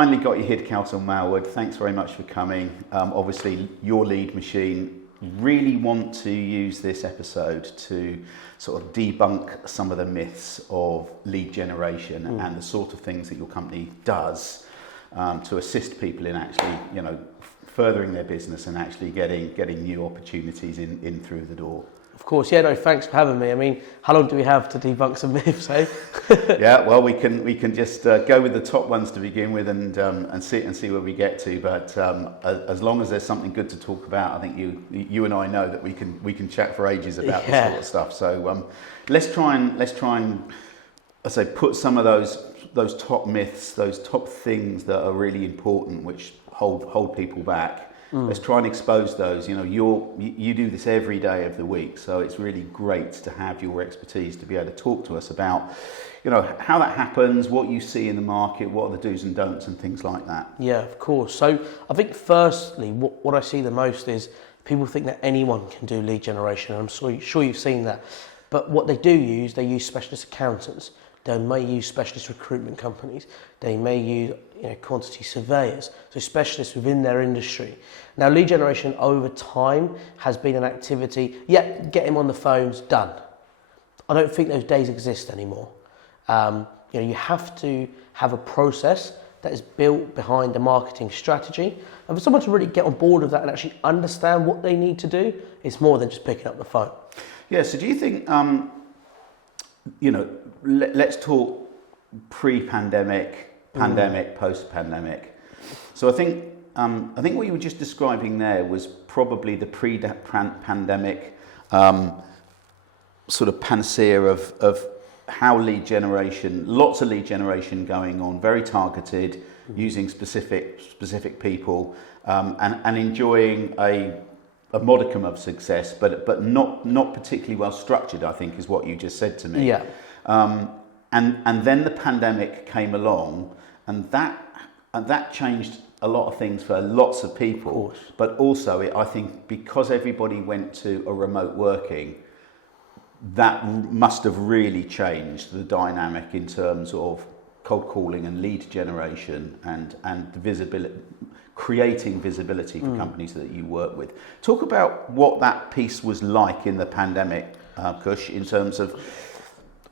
Finally got your head count on Malwood. Thanks very much for coming. Obviously, your lead machine. Really want to use this episode to sort of debunk some of the myths of lead generation and the sort of things that your company does to assist people in actually, furthering their business and actually getting new opportunities in through the door. Of course, yeah. No, thanks for having me. I mean, how long do we have to debunk some myths, eh? Yeah, well, we can just go with the top ones to begin with and see where we get to. But as long as there's something good to talk about, I think you and I know that we can chat for ages about this sort of stuff. So let's try and I say put some of those top myths, those top things that are really important, which hold people back. Let's try and expose those. You do this every day of the week, so it's really great to have your expertise to be able to talk to us about, how that happens, what you see in the market, what are the do's and don'ts and things like that. Yeah, of course. So I think firstly, what I see the most is people think that anyone can do lead generation, and I'm sure you've seen that. But what they use specialist accountants. They may use specialist recruitment companies. They may use quantity surveyors, so specialists within their industry. Now, lead generation over time has been an activity. Yeah, get him on the phones, done. I don't think those days exist anymore. You have to have a process that is built behind a marketing strategy. And for someone to really get on board with that and actually understand what they need to do, it's more than just picking up the phone. Yeah, so do you think, let's talk pre-pandemic, pandemic, post-pandemic. So I think what you were just describing there was probably the pre-pandemic sort of panacea of how lead generation, lots of lead generation going on, very targeted, using specific people, and enjoying a modicum of success, but not particularly well structured, I think is what you just said to me. Yeah. And then the pandemic came along, and that changed a lot of things for lots of people. Of but also, I think because everybody went to a remote working, that must have really changed the dynamic in terms of cold calling and lead generation and the visibility, creating visibility for companies that you work with. Talk about what that piece was like in the pandemic, Kaush, in terms of...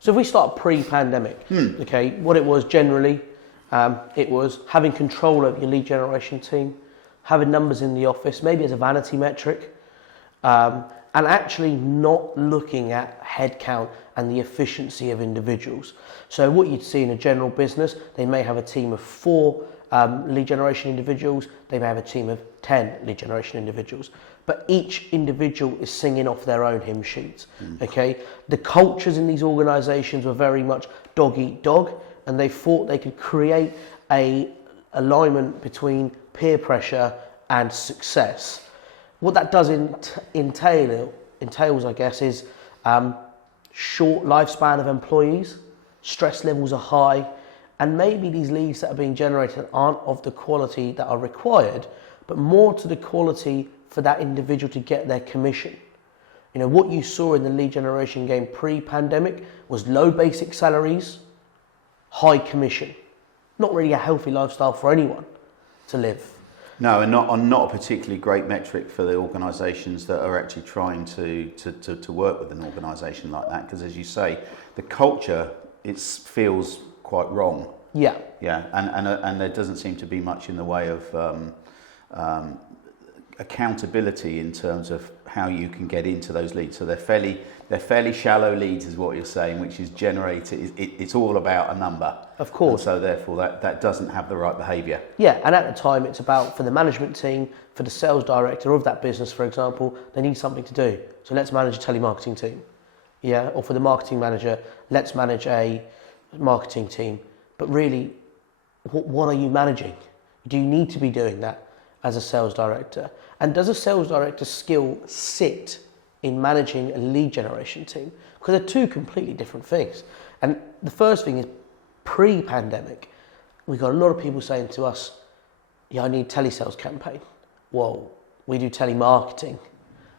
So if we start pre-pandemic, okay, what it was generally, it was having control of your lead generation team, having numbers in the office, maybe as a vanity metric, and actually not looking at headcount and the efficiency of individuals. So what you'd see in a general business, they may have a team of 4 lead generation individuals, they may have a team of 10 lead generation individuals, but each individual is singing off their own hymn sheets, okay? The cultures in these organisations were very much dog eat dog, and they thought they could create a alignment between peer pressure and success. What that does entails, I guess, is short lifespan of employees, stress levels are high, and maybe these leads that are being generated aren't of the quality that are required, but more to the quality for that individual to get their commission. What you saw in the lead generation game pre-pandemic was low basic salaries, high commission. Not really a healthy lifestyle for anyone to live. No, and not a particularly great metric for the organisations that are actually trying to work with an organisation like that, because as you say, the culture, it feels quite wrong. Yeah. Yeah, and there doesn't seem to be much in the way of accountability in terms of how you can get into those leads. So they're fairly shallow leads, is what you're saying, which is generated. It's all about a number. Of course. And so therefore, that doesn't have the right behaviour. Yeah, and at the time, it's about for the management team, for the sales director of that business, for example, they need something to do. So let's manage a telemarketing team. Yeah, or for the marketing manager, let's manage a marketing team. But really, what are you managing? Do you need to be doing that as a sales director? And does a sales director's skill sit in managing a lead generation team? Because they're two completely different things. And the first thing is pre-pandemic, we got a lot of people saying to us, yeah, I need a telesales campaign. Well, we do telemarketing.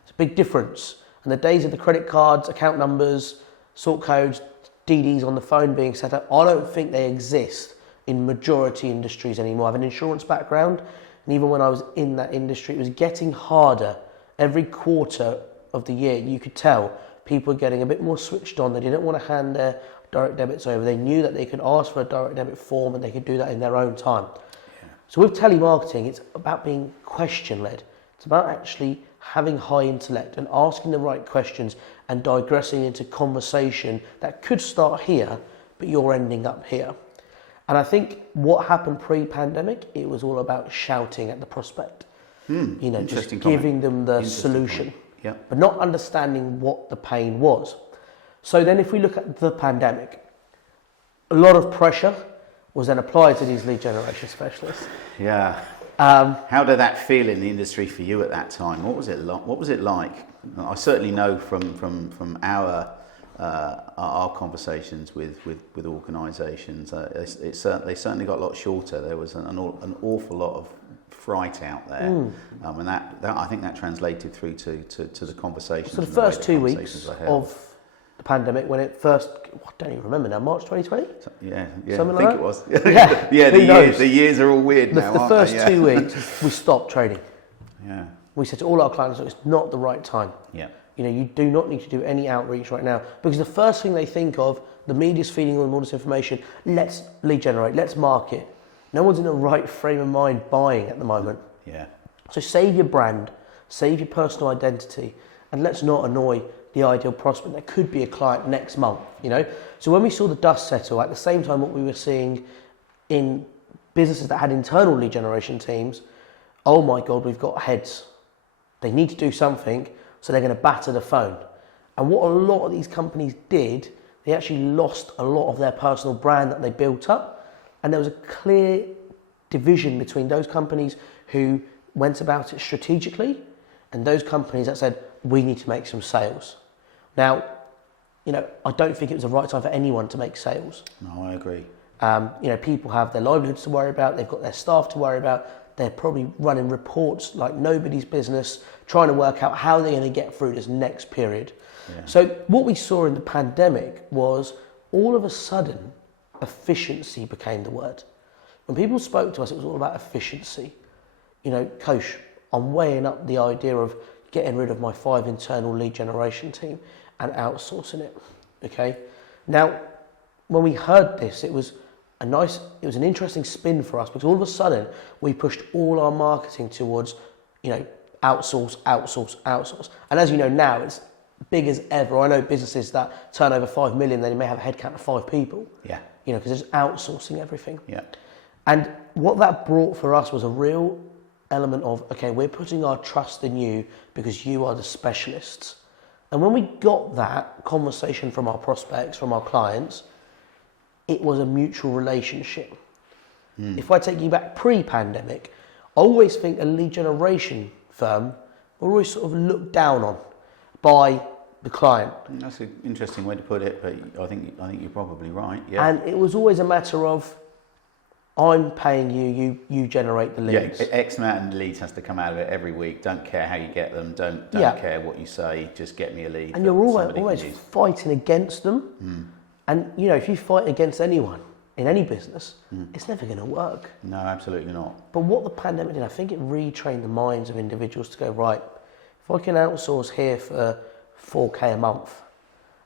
It's a big difference. And the days of the credit cards, account numbers, sort codes, DDs on the phone being set up, I don't think they exist in majority industries anymore. I have an insurance background, and even when I was in that industry, it was getting harder. Every quarter of the year, you could tell people were getting a bit more switched on. They didn't want to hand their direct debits over. They knew that they could ask for a direct debit form and they could do that in their own time. Yeah. So with telemarketing, it's about being question-led. It's about actually having high intellect and asking the right questions and digressing into conversation that could start here, but you're ending up here. And I think what happened pre-pandemic, it was all about shouting at the prospect. You know, just giving them the solution, but not understanding what the pain was. So then if we look at the pandemic, a lot of pressure was then applied to these lead generation specialists. Yeah. How did that feel in the industry for you at that time? What was it like? I certainly know from our conversations with organisations, they certainly got a lot shorter. There was an awful lot of fright out there, and that I think that translated through to the conversations. So the first 2 weeks of the pandemic, when it first, I don't even remember now, March 2020? Yeah, something I think like it was. Yeah, the years are all weird now. The first 2 weeks, we stopped trading. Yeah. We said to all our clients, it's not the right time. Yeah. You know, you do not need to do any outreach right now, because the first thing they think of, the media's feeding them all this information, let's lead generate, let's market. No one's in the right frame of mind buying at the moment. Yeah. So save your brand, save your personal identity, and let's not annoy the ideal prospect that could be a client next month, you know? So when we saw the dust settle, at the same time what we were seeing in businesses that had internal lead generation teams, oh my God, we've got heads. They need to do something, so they're going to batter the phone. And what a lot of these companies did, they actually lost a lot of their personal brand that they built up. And there was a clear division between those companies who went about it strategically and those companies that said, we need to make some sales. Now, you know, I don't think it was the right time for anyone to make sales. No, I agree. You know, people have their livelihoods to worry about, they've got their staff to worry about, they're probably running reports like nobody's business, trying to work out how they're going to get through this next period. Yeah. So what we saw in the pandemic was all of a sudden, efficiency became the word. When people spoke to us, it was all about efficiency. You know, Kaush, I'm weighing up the idea of getting rid of my 5 internal lead generation team and outsourcing it, okay? Now, when we heard this, it was an interesting spin for us, because all of a sudden we pushed all our marketing towards, you know, outsource. And as you know now, it's big as ever. I know businesses that turn over 5 million, they may have a headcount of 5 people. Yeah. You know, because it's outsourcing everything. Yeah. And what that brought for us was a real element of, okay, we're putting our trust in you because you are the specialists. And when we got that conversation from our prospects, from our clients, it was a mutual relationship. If I take you back pre-pandemic, I always think a lead generation firm were always sort of looked down on by the client. That's an interesting way to put it, but I think you're probably right. Yeah. And it was always a matter of, I'm paying you, you generate the leads. Yeah, X amount of leads has to come out of it every week. Don't care how you get them. Don't care what you say. Just get me a lead. And you're always fighting against them. And you know, if you fight against anyone in any business, it's never going to work. No, absolutely not. But what the pandemic did, I think it retrained the minds of individuals to go, right, if I can outsource here for 4K a month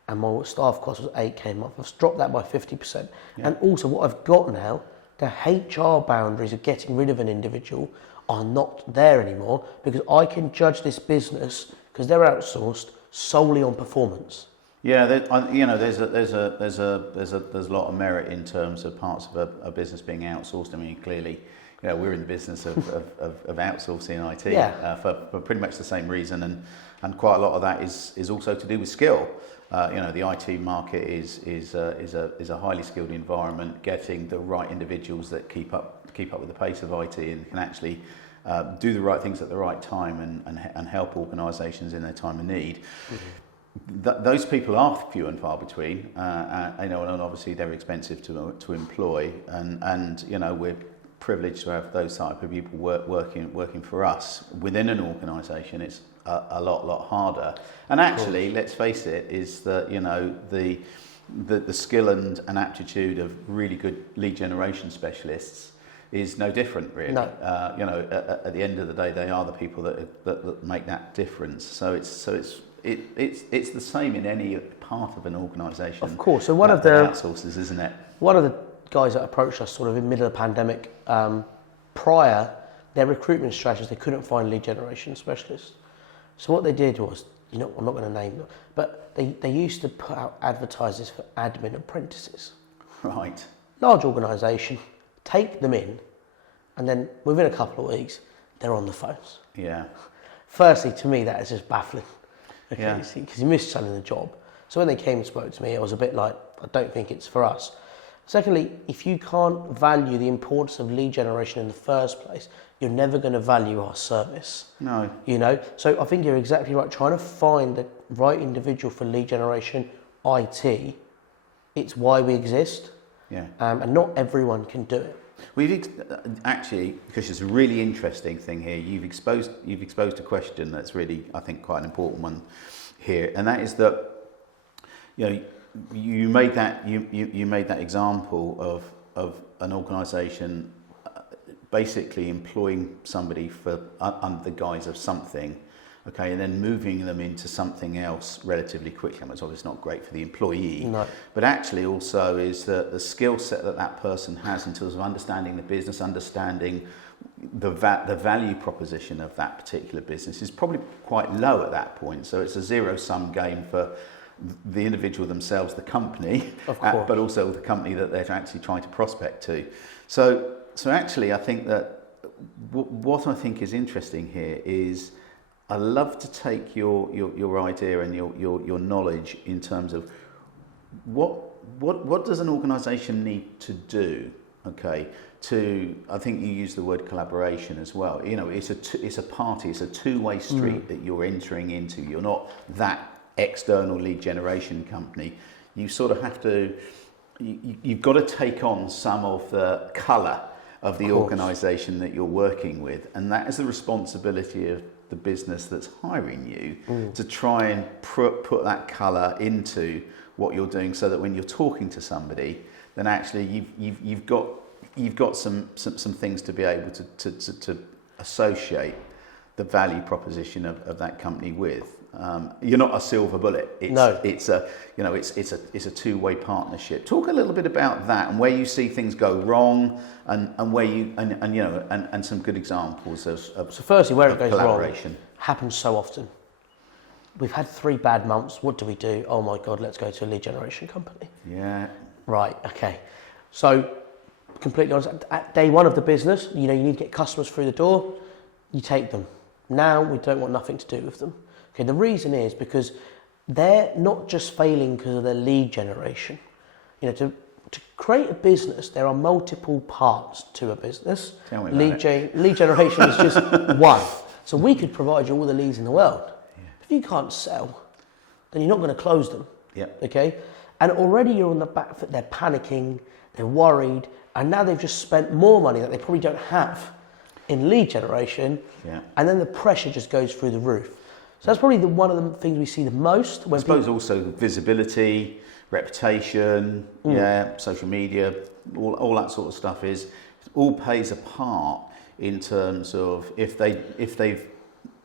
and my staff cost was 8K a month, I've dropped that by 50%. Yeah. And also what I've got now, the HR boundaries of getting rid of an individual are not there anymore, because I can judge this business, because they're outsourced, solely on performance. Yeah, you know, there's a lot of merit in terms of parts of a business being outsourced. I mean, clearly, you know, we're in the business of outsourcing IT for pretty much the same reason, and quite a lot of that is also to do with skill. You know, the IT market is a highly skilled environment. Getting the right individuals that keep up with the pace of IT and can actually do the right things at the right time and help organisations in their time of need. Those people are few and far between. You know, and obviously they're expensive to employ, and you know, we're privileged to have those type of people working for us within an organisation. It's a lot harder. And actually, let's face it, is that, you know, the the skill and aptitude of really good lead generation specialists is no different, really. No. You know, at the end of the day, they are the people that make that difference. So it's the same in any part of an organisation. Of course. So one of the outsources, isn't it? One of the guys that approached us sort of in the middle of the pandemic, prior, their recruitment strategies, they couldn't find lead generation specialists. So what they did was, you know, I'm not going to name them, but they used to put out advertisements for admin apprentices. Right. Large organisation, take them in, and then within a couple of weeks, they're on the phones. Yeah. Firstly, to me, that is just baffling. Okay, Yeah. because you missed selling the job. So when they came and spoke to me, I was a bit like, I don't think it's for us. Secondly, if you can't value the importance of lead generation in the first place, you're never going to value our service. No. You know, so I think you're exactly right. Trying to find the right individual for lead generation, IT, it's why we exist. Yeah. And not everyone can do it. Actually, because it's a really interesting thing here, you've exposed a question that's really, I think, quite an important one here, and that is that, you know, you made that example of an organisation basically employing somebody for under the guise of something, okay, and then moving them into something else relatively quickly. And it's obviously not great for the employee, No. but actually also is that the skill set that person has in terms of understanding the business, understanding the value proposition of that particular business is probably quite low at that point. So it's a zero-sum game for the individual themselves, the company, Of course. but also the company that they're actually trying to prospect to. So actually, I think that what I think is interesting here is I love to take your idea and your knowledge in terms of what does an organisation need to do, okay? I think you use the word collaboration as well. You know, it's a party, it's a two-way street that you're entering into. You're not that external lead generation company. You sort of have to. You've got to take on some of the colour of the organisation that you're working with, and that is the responsibility of the business that's hiring you to try and put that colour into what you're doing, so that when you're talking to somebody, then actually you've got some things to be able to associate the value proposition of that company with. You're not a silver bullet. It's a two-way partnership. Talk a little bit about that and where you see things go wrong, and where and some good examples of So firstly, where it goes collaboration. wrong happens so often. We've had 3 bad months. What do? Oh my God, let's go to a lead generation company. Yeah. Right, okay. So, completely honest, at day one of the business, you know, you need to get customers through the door, you take them. Now, we don't want nothing to do with them. Okay, the reason is because they're not just failing because of their lead generation. You know, to create a business, there are multiple parts to a business. Tell me about it. Lead generation is just one. So we could provide you all the leads in the world. Yeah. If you can't sell, then you're not going to close them. Yeah. Okay? And already you're on the back foot, they're panicking, they're worried, and now they've just spent more money that they probably don't have in lead generation, and then the pressure just goes through the roof. So that's probably one of the things we see the most. When I suppose also visibility, reputation, social media, all that sort of stuff all plays a part in terms of if they've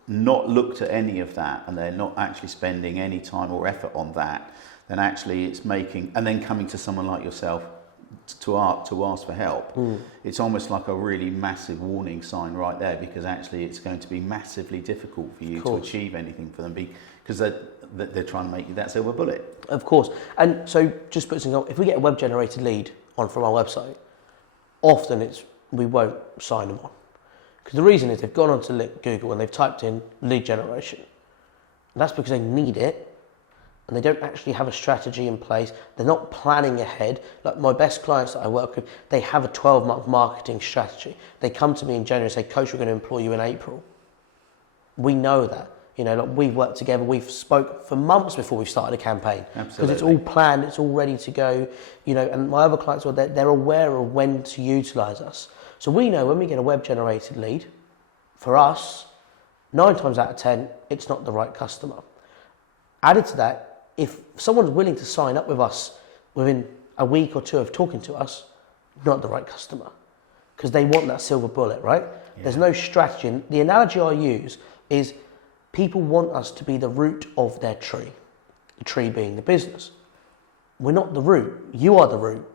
not looked at any of that and they're not actually spending any time or effort on that, then actually it's making, and then coming to someone like yourself to ask for help, it's almost like a really massive warning sign right there, because actually it's going to be massively difficult for you to achieve anything for them because they're trying to make you that silver bullet. Of course. And so just put something, if we get a web generated lead from our website, often we won't sign them on. Because the reason is they've gone onto Google and they've typed in lead generation. And that's because they need it. And they don't actually have a strategy in place. They're not planning ahead. Like my best clients that I work with, they have a 12-month marketing strategy. They come to me in January and say, Coach, we're going to employ you in April. We know that. You know, like we've worked together, we've spoke for months before we've started a campaign. Absolutely. Because it's all planned, it's all ready to go. You know, and my other clients, they're aware of when to utilise us. So we know when we get a web-generated lead, for us, 9 times out of 10, it's not the right customer. Added to that, if someone's willing to sign up with us within a week or two of talking to us, not the right customer. Because they want that silver bullet, right? Yeah. There's no strategy. And the analogy I use is people want us to be the root of their tree, the tree being the business. We're not the root. You are the root.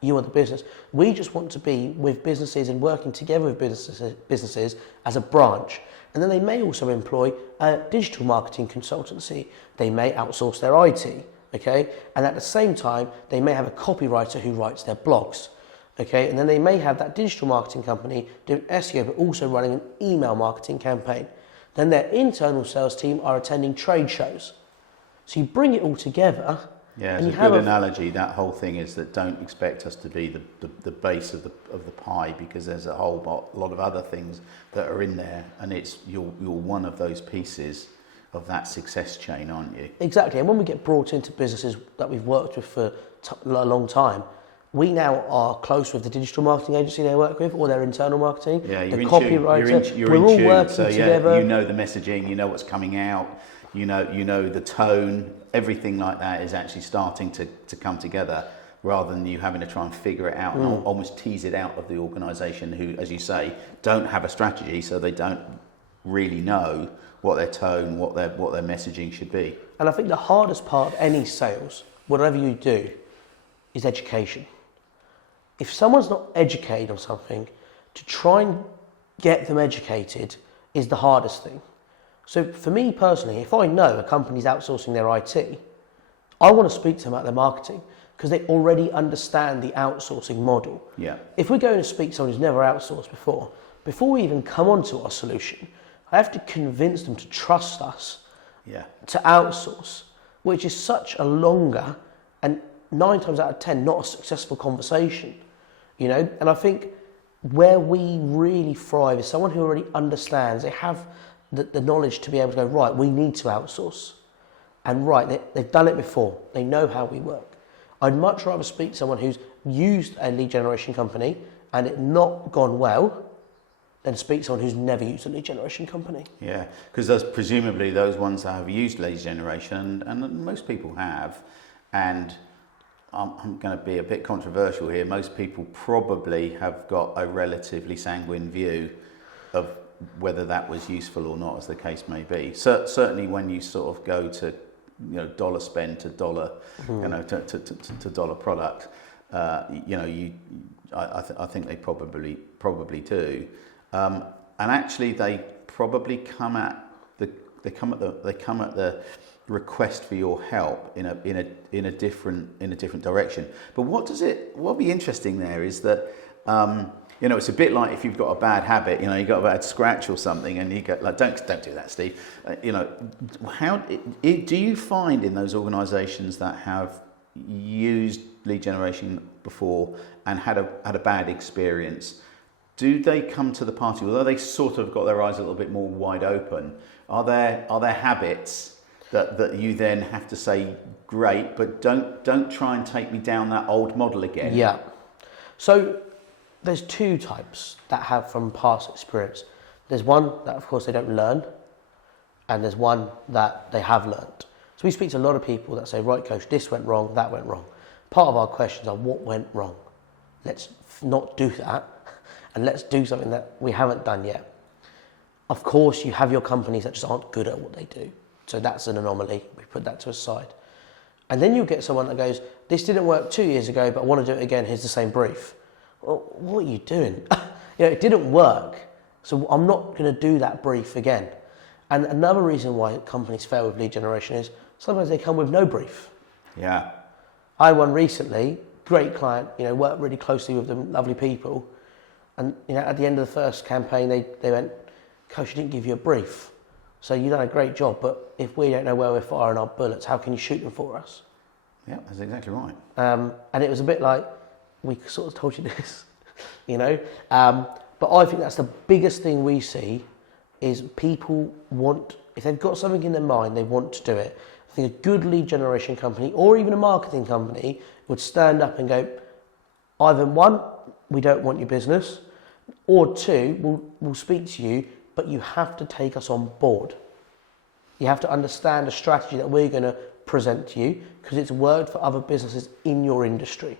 You are the business. We just want to be with businesses and working together with businesses as a branch. And then they may also employ a digital marketing consultancy. They may outsource their IT, okay? And at the same time, they may have a copywriter who writes their blogs, okay? And then they may have that digital marketing company doing SEO, but also running an email marketing campaign. Then their internal sales team are attending trade shows. So you bring it all together. Yeah, it's a good analogy. That whole thing is that don't expect us to be the base of the pie, because there's a whole lot of other things that are in there, and it's you're one of those pieces of that success chain, aren't you? Exactly. And when we get brought into businesses that we've worked with for a long time, we now are close with the digital marketing agency they work with, or their internal marketing, the copywriter. You're We're in all tune. working So, together. you know the messaging, you know what's coming out, you know the tone. Everything like that is actually starting to come together, rather than you having to try and figure it out and almost tease it out of the organisation, who, as you say, don't have a strategy, so they don't really know what their tone, what their messaging should be. And I think the hardest part of any sales, whatever you do, is education. If someone's not educated on something, to try and get them educated is the hardest thing. So for me personally, if I know a company's outsourcing their IT, I want to speak to them about their marketing, because they already understand the outsourcing model. Yeah. If we're going to speak to someone who's never outsourced before we even come onto our solution, I have to convince them to trust us to outsource, which is such a longer and 9 times out of 10 not a successful conversation, you know. And I think where we really thrive is someone who already understands. They have the knowledge to be able to go, right, we need to outsource, and right, they've done it before, they know how we work. I'd much rather speak to someone who's used a lead generation company and it not gone well than speak to someone who's never used a lead generation company. Yeah, because presumably those ones that have used lead generation, and most people have, and I'm going to be a bit controversial here, most people probably have got a relatively sanguine view of whether that was useful or not, as the case may be. Certainly when you sort of go to, dollar spend to dollar, to dollar product, I think they probably do, and actually they probably come at the request for your help in a different direction. But what'll be interesting there is that. It's a bit like if you've got a bad habit, you've got a bad scratch or something, and you go like, don't do that, Steve. How do you find in those organisations that have used lead generation before and had a bad experience, do they come to the party, although they sort of got their eyes a little bit more wide open? Are there habits that you then have to say, great, but don't try and take me down that old model again? Yeah. So there's 2 types that have from past experience. There's one that, of course, they don't learn, and there's one that they have learned. So we speak to a lot of people that say, right, coach, this went wrong, that went wrong. Part of our questions are, what went wrong? Let's not do that, and let's do something that we haven't done yet. Of course, you have your companies that just aren't good at what they do. So that's an anomaly. We put that to a side. And then you'll get someone that goes, this didn't work 2 years ago, but I want to do it again. Here's the same brief. Well, what are you doing? It didn't work, so I'm not going to do that brief again. And another reason why companies fail with lead generation is sometimes they come with no brief. Yeah. I had one recently, great client, worked really closely with them, lovely people. And, at the end of the first campaign, they went, Coach, I didn't give you a brief. So you've done a great job, but if we don't know where we're firing our bullets, how can you shoot them for us? Yeah, that's exactly right. And it was a bit like, we sort of told you this, but I think that's the biggest thing we see is people want, if they've got something in their mind, they want to do it. I think a good lead generation company or even a marketing company would stand up and go, either 1, we don't want your business, or 2, we'll speak to you, but you have to take us on board. You have to understand a strategy that we're going to present to you because it's worked for other businesses in your industry.